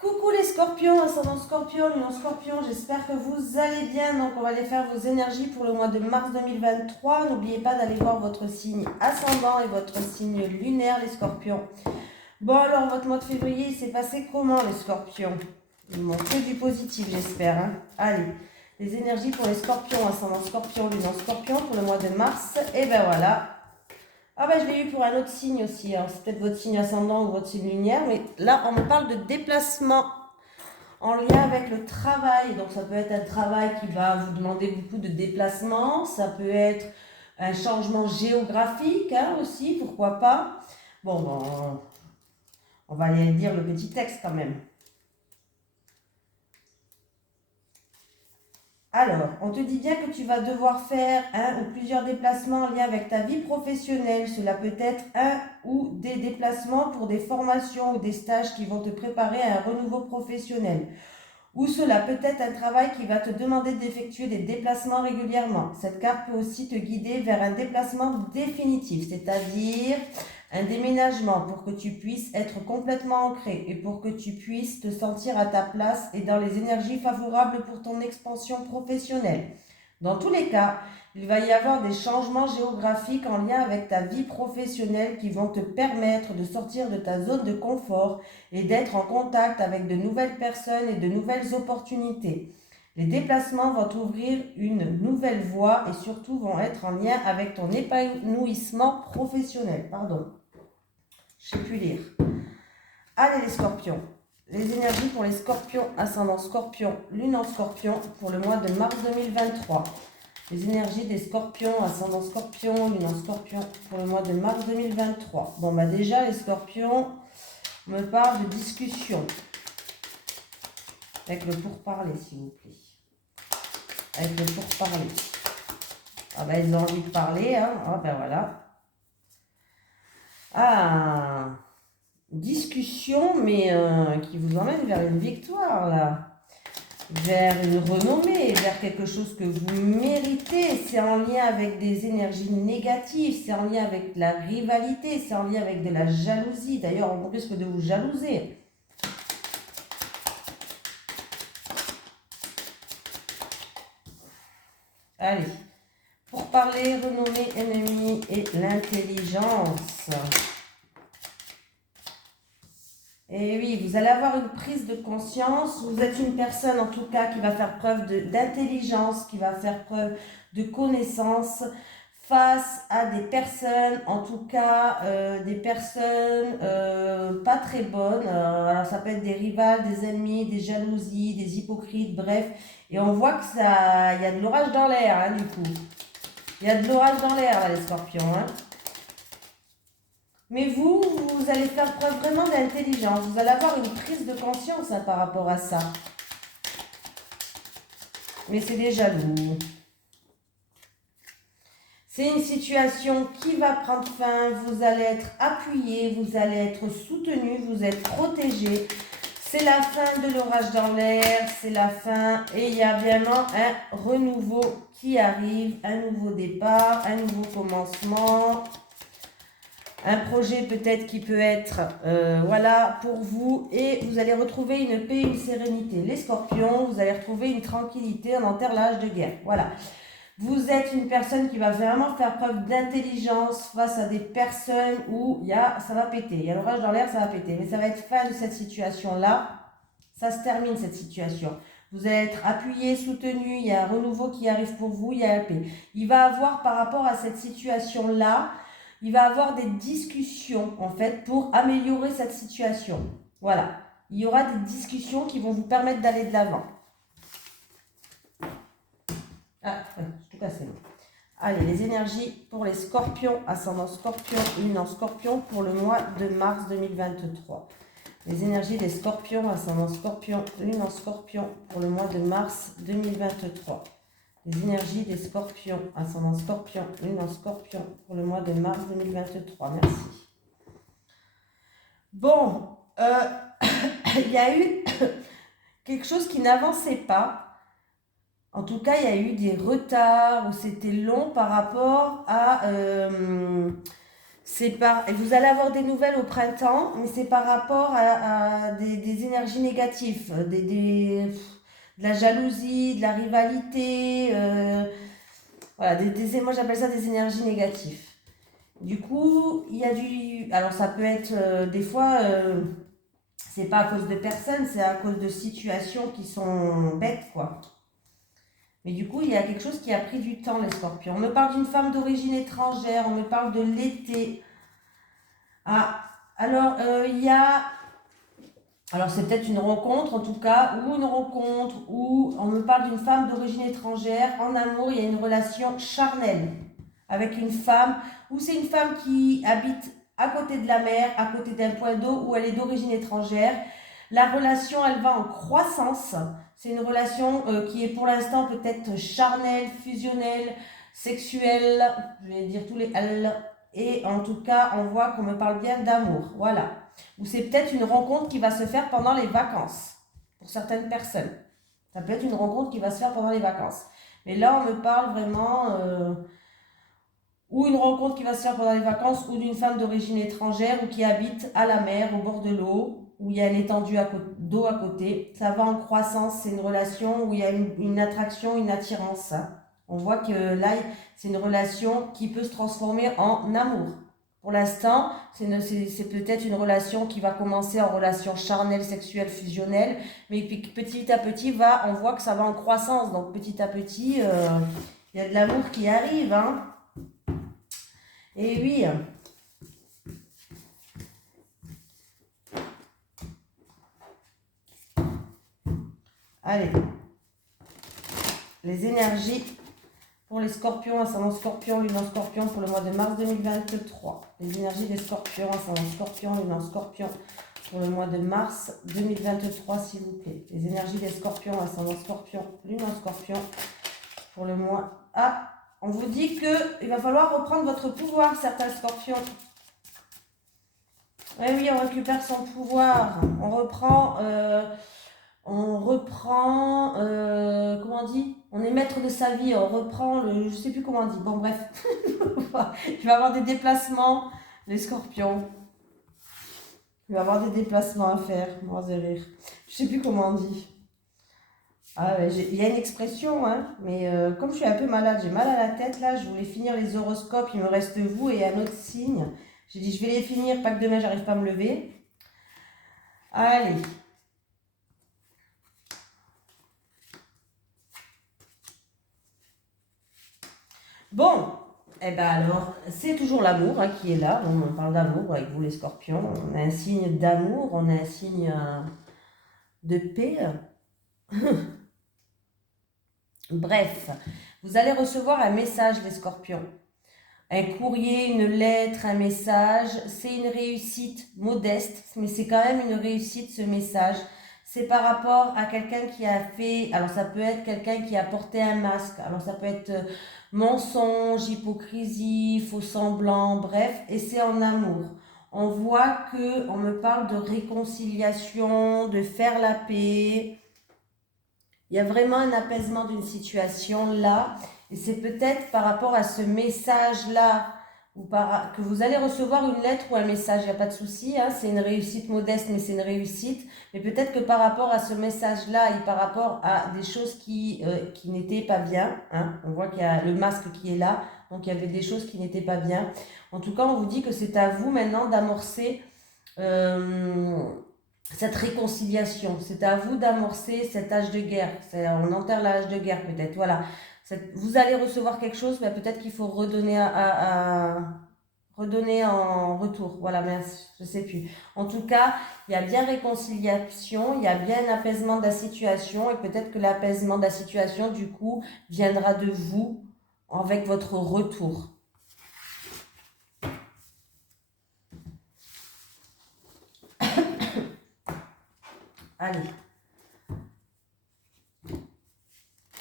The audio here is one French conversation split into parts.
Coucou les scorpions, ascendant scorpion, lumière scorpion, j'espère que vous allez bien. Donc on va aller faire vos énergies pour le mois de mars 2023. N'oubliez pas d'aller voir votre signe ascendant et votre signe lunaire les scorpions. Bon alors votre mois de février il s'est passé comment les scorpions? Ils m'ont que du positif j'espère. Hein. Allez, les énergies pour les scorpions, ascendant scorpion, lunaire scorpion pour le mois de mars. Et ben voilà. Ah bah je l'ai eu pour un autre signe aussi, alors c'est peut-être votre signe ascendant ou votre signe lunaire, mais là on me parle de déplacement en lien avec le travail. Donc ça peut être un travail qui va vous demander beaucoup de déplacement, ça peut être un changement géographique hein, aussi, pourquoi pas. Bon, on va aller lire le petit texte quand même. Alors, on te dit bien que tu vas devoir faire un ou plusieurs déplacements en lien avec ta vie professionnelle. Cela peut être un ou des déplacements pour des formations ou des stages qui vont te préparer à un renouveau professionnel. Ou cela peut être un travail qui va te demander d'effectuer des déplacements régulièrement. Cette carte peut aussi te guider vers un déplacement définitif, c'est-à-dire un déménagement pour que tu puisses être complètement ancré et pour que tu puisses te sentir à ta place et dans les énergies favorables pour ton expansion professionnelle. Dans tous les cas, il va y avoir des changements géographiques en lien avec ta vie professionnelle qui vont te permettre de sortir de ta zone de confort et d'être en contact avec de nouvelles personnes et de nouvelles opportunités. Les déplacements vont t'ouvrir une nouvelle voie et surtout vont être en lien avec ton épanouissement professionnel. Pardon, je ne sais plus lire. Allez les scorpions, les énergies pour les scorpions, ascendant scorpion, lune en scorpion pour le mois de mars 2023. Les énergies des scorpions, ascendant scorpion, lune en scorpion pour le mois de mars 2023. Bon bah déjà les scorpions, on me parle de discussion. Avec le pourparler s'il vous plaît. Avec le pourparler. Ah bah ils ont envie de parler, hein. Ah ben voilà. Ah, discussion mais qui vous emmène vers une victoire là. Vers une renommée, vers quelque chose que vous méritez. C'est en lien avec des énergies négatives, c'est en lien avec la rivalité, c'est en lien avec de la jalousie. D'ailleurs, on risque de vous jalouser. Allez, pour parler, renommée, ennemi et l'intelligence. Et oui, vous allez avoir une prise de conscience. Vous êtes une personne en tout cas qui va faire preuve d'intelligence, qui va faire preuve de connaissance face à des personnes, en tout cas des personnes pas très bonnes. Alors ça peut être des rivales, des ennemis, des jalousies, des hypocrites, bref. Et on voit que ça, il y a de l'orage dans l'air hein, du coup. Il y a de l'orage dans l'air là les scorpions. Hein. Mais vous allez faire preuve vraiment d'intelligence. Vous allez avoir une prise de conscience hein, par rapport à ça. Mais c'est des jaloux. C'est une situation qui va prendre fin. Vous allez être appuyé, vous allez être soutenu, vous êtes protégé. C'est la fin de l'orage dans l'air, c'est la fin. Et il y a vraiment un renouveau qui arrive, un nouveau départ, un nouveau commencement. Un projet peut-être qui peut être voilà pour vous et vous allez retrouver une paix, une sérénité. Les scorpions, vous allez retrouver une tranquillité, un enterrage de guerre. Voilà. Vous êtes une personne qui va vraiment faire preuve d'intelligence face à des personnes où ça va péter. Il y a l'orage dans l'air, ça va péter. Mais ça va être fin de cette situation-là. Ça se termine cette situation. Vous allez être appuyé, soutenu, il y a un renouveau qui arrive pour vous, il y a la paix. Il va avoir par rapport à cette situation-là, il va avoir des discussions en fait pour améliorer cette situation. Voilà. Il y aura des discussions qui vont vous permettre d'aller de l'avant. Ah, je tout cassé. Allez, les énergies pour les scorpions, ascendant scorpion, lune en scorpion pour le mois de mars 2023. Les énergies des scorpions, ascendant scorpion, lune en scorpion pour le mois de mars 2023. Les énergies des scorpions, ascendant scorpion, lune en scorpion pour le mois de mars 2023. Merci. Bon, il y a eu quelque chose qui n'avançait pas. En tout cas, il y a eu des retards ou c'était long par rapport à Et vous allez avoir des nouvelles au printemps, mais c'est par rapport à des énergies négatives, de la jalousie, de la rivalité, voilà, moi j'appelle ça des énergies négatives. Du coup, il y a alors ça peut être des fois, c'est pas à cause de personnes, c'est à cause de situations qui sont bêtes, quoi. Mais du coup, il y a quelque chose qui a pris du temps, les scorpions. On me parle d'une femme d'origine étrangère, on me parle de l'été. Ah, alors, il y a... Alors, c'est peut-être une rencontre, en tout cas, ou une rencontre où on me parle d'une femme d'origine étrangère. En amour, il y a une relation charnelle avec une femme, ou c'est une femme qui habite à côté de la mer, à côté d'un point d'eau, où elle est d'origine étrangère. La relation, elle va en croissance. C'est une relation qui est pour l'instant peut-être charnelle, fusionnelle, sexuelle, je vais dire tous les L. Et en tout cas, on voit qu'on me parle bien d'amour. Voilà. Ou c'est peut-être une rencontre qui va se faire pendant les vacances, pour certaines personnes. Ça peut être une rencontre qui va se faire pendant les vacances. Mais là, on me parle vraiment... ou une rencontre qui va se faire pendant les vacances, ou d'une femme d'origine étrangère, ou qui habite à la mer, au bord de l'eau, où il y a une étendue d'eau à côté. Ça va en croissance, c'est une relation où il y a une attraction, une attirance. On voit que là, c'est une relation qui peut se transformer en amour. Pour l'instant, c'est peut-être une relation qui va commencer en relation charnelle, sexuelle, fusionnelle, mais puis petit à petit, on voit que ça va en croissance. Donc petit à petit, il y a de l'amour qui arrive, hein. Et oui. Allez. Les énergies pour les scorpions, ascendant scorpion, lune en scorpion pour le mois de mars 2023. Les énergies des scorpions, ascendant scorpion, lune en scorpion pour le mois de mars 2023, s'il vous plaît. Les énergies des scorpions, ascendant scorpion, lune en scorpion pour le mois... Ah, on vous dit qu'il va falloir reprendre votre pouvoir, certains scorpions. Oui, on récupère son pouvoir. On reprend, comment on dit? On est maître de sa vie, on reprend je sais plus comment on dit. Bon, bref. Il va y avoir des déplacements, les scorpions. Il va y avoir des déplacements à faire, moi, de rire. Je sais plus comment on dit. Ah, ouais, il y a une expression, hein, mais comme je suis un peu malade, j'ai mal à la tête, là, je voulais finir les horoscopes, il me reste vous et un autre signe. J'ai dit, je vais les finir, pas que demain, j'arrive pas à me lever. Allez. Bon, eh ben alors, c'est toujours l'amour qui est là. On parle d'amour avec vous les scorpions. On a un signe d'amour, on a un signe de paix. Bref, vous allez recevoir un message les scorpions. Un courrier, une lettre, un message. C'est une réussite modeste, mais c'est quand même une réussite ce message. C'est par rapport à quelqu'un qui a fait... Alors ça peut être quelqu'un qui a porté un masque. Alors ça peut être mensonge, hypocrisie, faux semblant, bref. Et c'est en amour. On voit on me parle de réconciliation, de faire la paix. Il y a vraiment un apaisement d'une situation là. Et c'est peut-être par rapport à ce message-là que vous allez recevoir une lettre ou un message, il n'y a pas de souci, hein, c'est une réussite modeste, mais c'est une réussite. Mais peut-être que par rapport à ce message-là et par rapport à des choses qui n'étaient pas bien, hein, on voit qu'il y a le masque qui est là, donc il y avait des choses qui n'étaient pas bien. En tout cas, on vous dit que c'est à vous maintenant d'amorcer cette réconciliation. C'est à vous d'amorcer cet âge de guerre. On enterre l'âge de guerre peut-être, voilà. Vous allez recevoir quelque chose, mais peut-être qu'il faut redonner redonner en retour. Voilà, merci, je sais plus. En tout cas, il y a bien réconciliation, il y a bien un apaisement de la situation, et peut-être que l'apaisement de la situation, du coup, viendra de vous avec votre retour. Allez.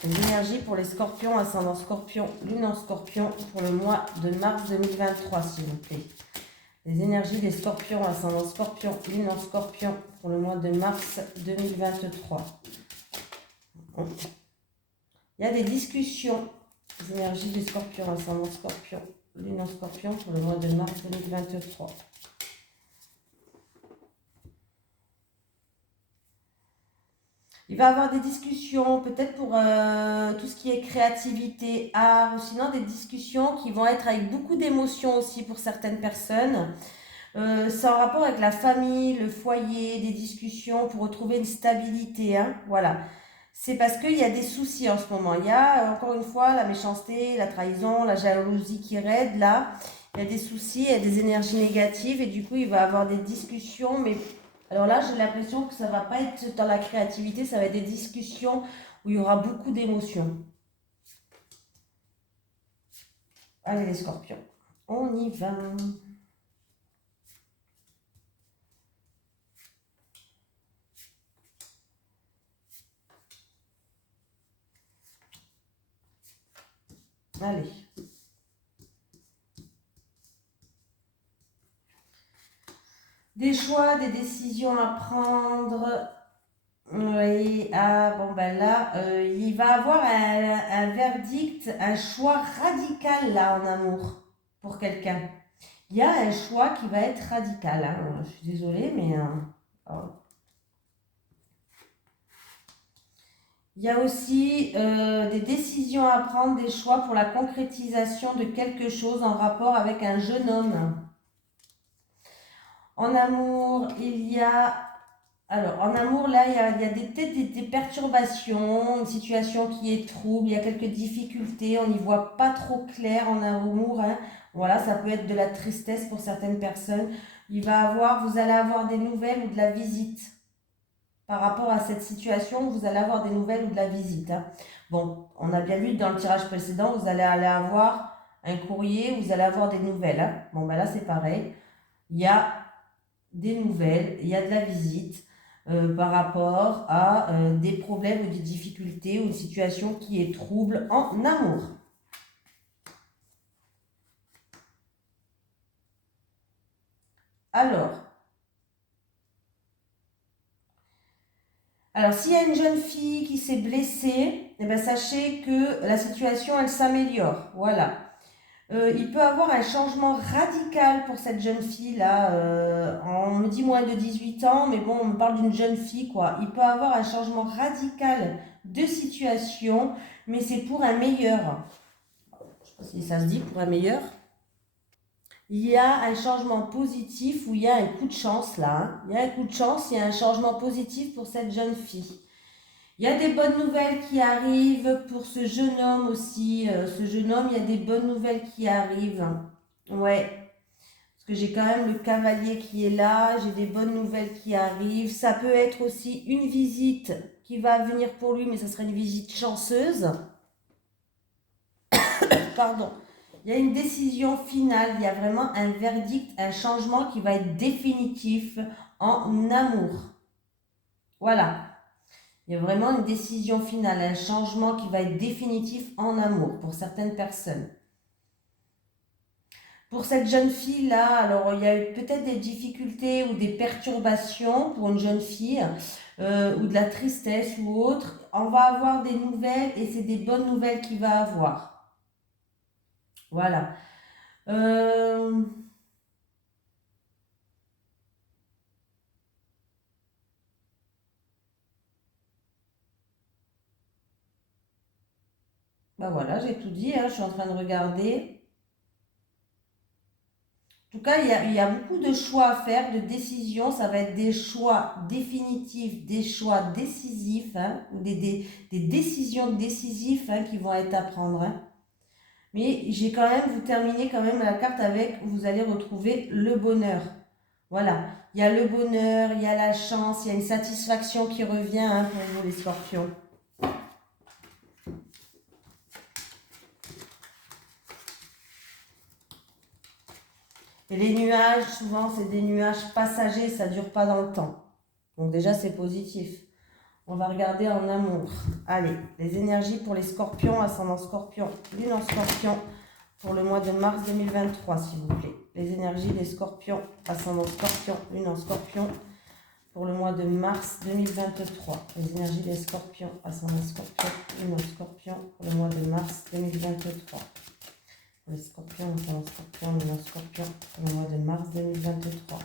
Les énergies pour les scorpions, ascendant scorpion, lune en scorpion pour le mois de mars 2023, s'il vous plaît. Les énergies des scorpions, ascendant scorpion, lune en scorpion pour le mois de mars 2023. Il y a des discussions. Les énergies des scorpions, ascendant scorpion, lune en scorpion pour le mois de mars 2023. Il va avoir des discussions, peut-être pour tout ce qui est créativité, art, ou sinon des discussions qui vont être avec beaucoup d'émotions aussi pour certaines personnes. C'est en rapport avec la famille, le foyer, des discussions pour retrouver une stabilité. Hein, voilà. C'est parce qu'il y a des soucis en ce moment. Il y a, encore une fois, la méchanceté, la trahison, la jalousie qui raide. Là, il y a des soucis, il y a des énergies négatives. Et du coup, il va y avoir des discussions. Mais alors là, j'ai l'impression que ça ne va pas être dans la créativité. Ça va être des discussions où il y aura beaucoup d'émotions. Allez, les scorpions. On y va. Allez. Des choix, des décisions à prendre. Oui, ah bon ben là, il va avoir un verdict, un choix radical là en amour pour quelqu'un. Il y a un choix qui va être radical. Hein. Je suis désolée, mais oh. Il y a aussi des décisions à prendre, des choix pour la concrétisation de quelque chose en rapport avec un jeune homme. En amour, il y a... Alors, en amour, là, il y a peut-être des perturbations, une situation qui est trouble, il y a quelques difficultés, on n'y voit pas trop clair en amour. Hein. Voilà, ça peut être de la tristesse pour certaines personnes. Vous allez avoir des nouvelles ou de la visite. Par rapport à cette situation, vous allez avoir des nouvelles ou de la visite. Hein. Bon, on a bien vu dans le tirage précédent, vous allez aller avoir un courrier, vous allez avoir des nouvelles. Hein. Bon, ben là, c'est pareil. Il y a des nouvelles, il y a de la visite par rapport à des problèmes ou des difficultés ou une situation qui est trouble en amour. Alors s'il y a une jeune fille qui s'est blessée, eh ben, sachez que la situation, elle s'améliore. Voilà. Il peut avoir un changement radical pour cette jeune fille-là. On me dit moins de 18 ans, mais bon, on me parle d'une jeune fille, quoi. Il peut avoir un changement radical de situation, mais c'est pour un meilleur. Je sais pas si ça se dit, pour un meilleur. Il y a un changement positif où il y a un coup de chance, là. Hein. Il y a un coup de chance, il y a un changement positif pour cette jeune fille. Il y a des bonnes nouvelles qui arrivent pour ce jeune homme aussi. Ce jeune homme, il y a des bonnes nouvelles qui arrivent. Ouais, parce que j'ai quand même le cavalier qui est là. J'ai des bonnes nouvelles qui arrivent. Ça peut être aussi une visite qui va venir pour lui, mais ça sera une visite chanceuse. Pardon. Il y a une décision finale. Il y a vraiment un verdict, un changement qui va être définitif en amour. Voilà. Il y a vraiment une décision finale, un changement qui va être définitif en amour pour certaines personnes. Pour cette jeune fille-là, alors il y a eu peut-être des difficultés ou des perturbations pour une jeune fille, ou de la tristesse ou autre. On va avoir des nouvelles et c'est des bonnes nouvelles qu'il va avoir. Voilà. Ben voilà, j'ai tout dit, hein, je suis en train de regarder. En tout cas, il y a beaucoup de choix à faire, de décisions. Ça va être des choix définitifs, des choix décisifs, hein, ou des décisions décisives hein, qui vont être à prendre. Hein. Mais j'ai quand même, vous terminez quand même la carte avec, vous allez retrouver le bonheur. Voilà, il y a le bonheur, il y a la chance, il y a une satisfaction qui revient hein, pour vous les scorpions. Et les nuages, souvent, c'est des nuages passagers, ça ne dure pas dans le temps. Donc déjà, c'est positif. On va regarder en amour. Allez, les énergies pour les scorpions, ascendant scorpion, lune en scorpion, pour le mois de mars 2023, s'il vous plaît. Les énergies des scorpions, ascendant scorpion, lune en scorpion, pour le mois de mars 2023. Les énergies des scorpions, ascendant scorpion, lune en scorpion, pour le mois de mars 2023. Les scorpions, ascendant scorpion, lunaire scorpion, pour le mois de mars 2023.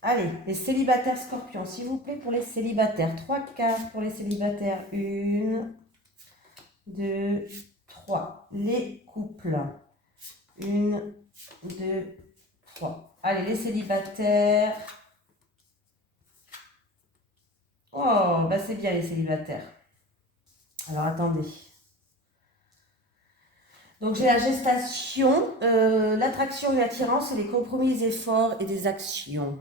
Allez, les célibataires scorpions, s'il vous plaît, pour les célibataires. 3 cartes pour les célibataires. 1, 2, 3. Les couples. 1, 2, 3. Allez, les célibataires. Oh, bah c'est bien les célibataires. Alors, attendez. Donc, j'ai la gestation, l'attraction et l'attirance, et les compromis, les efforts et des actions.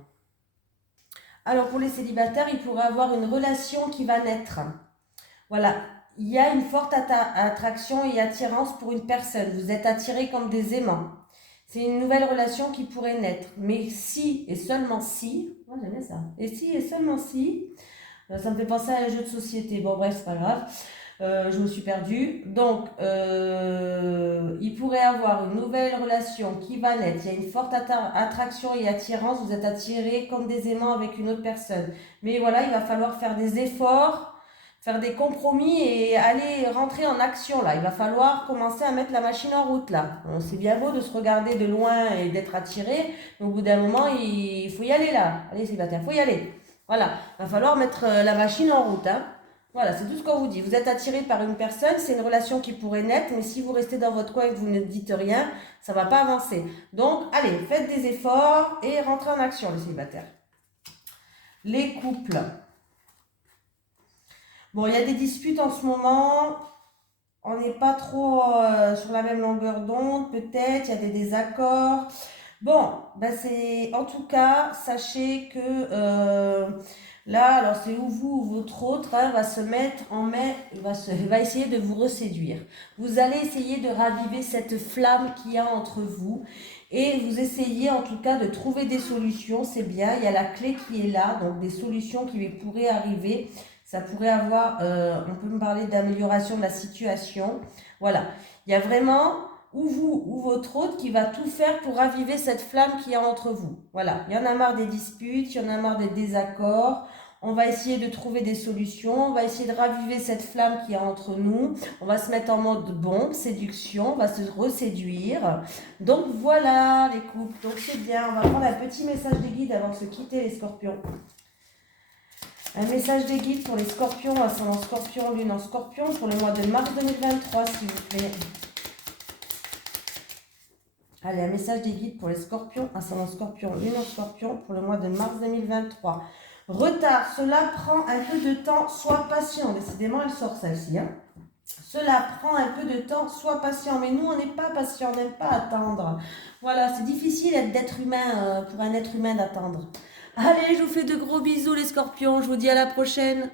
Alors, pour les célibataires, il pourrait avoir une relation qui va naître. Voilà, il y a une forte attraction et attirance pour une personne. Vous êtes attirés comme des aimants. C'est une nouvelle relation qui pourrait naître. Mais si et seulement si, moi j'aime bien ça, et si et seulement si, ça me fait penser à un jeu de société. Bon bref, c'est pas grave. Je me suis perdue. Donc, il pourrait avoir une nouvelle relation qui va naître. Il y a une forte attraction et attirance. Vous êtes attirés comme des aimants avec une autre personne. Mais voilà, il va falloir faire des efforts, faire des compromis et aller rentrer en action là. Il va falloir commencer à mettre la machine en route là. C'est bien beau de se regarder de loin et d'être attiré. Mais au bout d'un moment, il faut y aller là. Allez, célibataire, il faut y aller. Voilà, il va falloir mettre la machine en route, hein. Voilà, c'est tout ce qu'on vous dit. Vous êtes attiré par une personne, c'est une relation qui pourrait naître, mais si vous restez dans votre coin et que vous ne dites rien, ça ne va pas avancer. Donc, allez, faites des efforts et rentrez en action, les célibataires. Les couples. Bon, il y a des disputes en ce moment. On n'est pas trop sur la même longueur d'onde, peut-être. Il y a des désaccords. Bon, ben c'est en tout cas, sachez que là, alors c'est où vous ou votre autre va se mettre en main, va essayer de vous reséduire. Vous allez essayer de raviver cette flamme qu'il y a entre vous et vous essayez en tout cas de trouver des solutions. C'est bien, il y a la clé qui est là, donc des solutions qui pourraient arriver. Ça pourrait avoir, on peut me parler d'amélioration de la situation. Voilà, il y a vraiment ou vous ou votre autre qui va tout faire pour raviver cette flamme qu'il y a entre vous. Voilà, il y en a marre des disputes, il y en a marre des désaccords. On va essayer de trouver des solutions, on va essayer de raviver cette flamme qu'il y a entre nous. On va se mettre en mode bombe, séduction, on va se reséduire. Donc voilà les couples, donc c'est bien. On va prendre un petit message des guides avant de se quitter les scorpions. Un message des guides pour les scorpions, ascendant scorpion, lune en scorpion, pour le mois de mars 2023, s'il vous plaît. Allez, un message des guides pour les scorpions, ascendant scorpion, lune en scorpion, pour le mois de mars 2023. Retard, cela prend un peu de temps, sois patient. Décidément, elle sort celle-ci. Hein. Cela prend un peu de temps, sois patient. Mais nous, on n'est pas patient, on n'aime pas attendre. Voilà, c'est difficile d'être humain, pour un être humain d'attendre. Allez, je vous fais de gros bisous les scorpions, je vous dis à la prochaine.